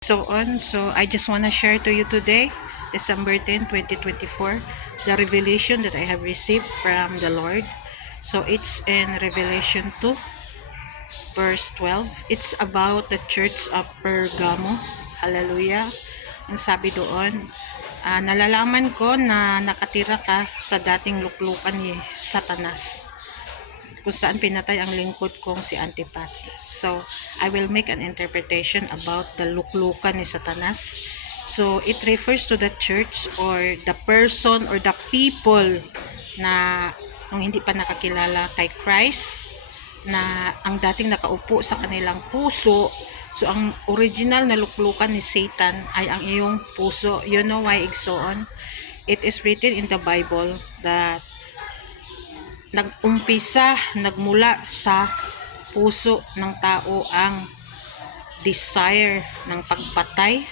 So I just want to share to you today, December 10, 2024, the revelation that I have received from the Lord. So it's in Revelation 2, verse 12. It's about the church of Pergamo. Hallelujah. Ang sabi doon, nalalaman ko na nakatira ka sa dating luklukan ni Satanas, kung saan pinatay ang lingkod kong si Antipas. So, I will make an interpretation about the luklukan ni Satanas. So, it refers to the church or the person or the people na nung hindi pa nakakilala kay Christ, na ang dating nakaupo sa kanilang puso. So, ang original na luklukan ni Satan ay ang iyong puso. You know why igsoon? It is written in the Bible that nagmula sa puso ng tao ang desire ng pagpatay,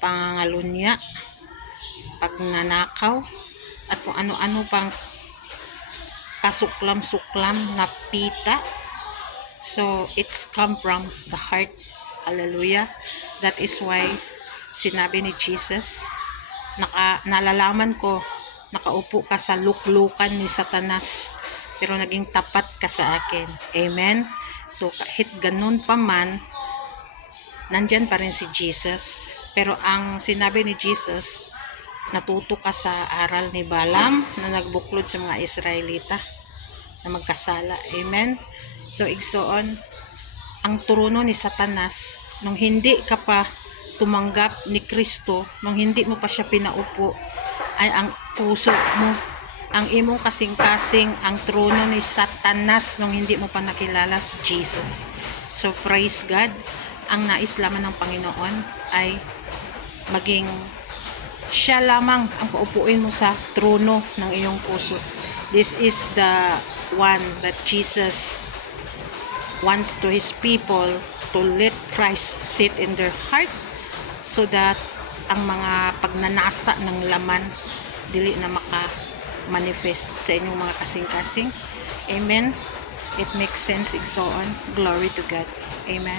pangangalunya, pagnanakaw, at kung ano-ano pang kasuklam-suklam na pita. So, it's come from the heart. Hallelujah. That is why sinabi ni Jesus, nalalaman ko, nakaupo ka sa luklukan ni Satanas, pero naging tapat ka sa akin. Amen? So, kahit ganun pa man, nandyan pa rin si Jesus. Pero ang sinabi ni Jesus, natuto ka sa aral ni Balaam na nagbuklod sa mga Israelita na magkasala. Amen? So, igsoon, ang trono ni Satanas, nung hindi ka pa tumanggap ni Kristo, nung hindi mo pa siya pinaupo, ay ang puso mo, ang imong kasing-kasing, ang trono ni Satanas nung hindi mo pa nakilala si Jesus. So, praise God. Ang nais lamang ng Panginoon ay maging siya lamang ang paupuin mo sa trono ng iyong puso. This is the one that Jesus wants to His people, to let Christ sit in their heart, so that ang mga pagnanasa ng laman dili na maka-manifest sa inyong mga kasing-kasing. Amen. It makes sense, igsoon. Glory to God. Amen.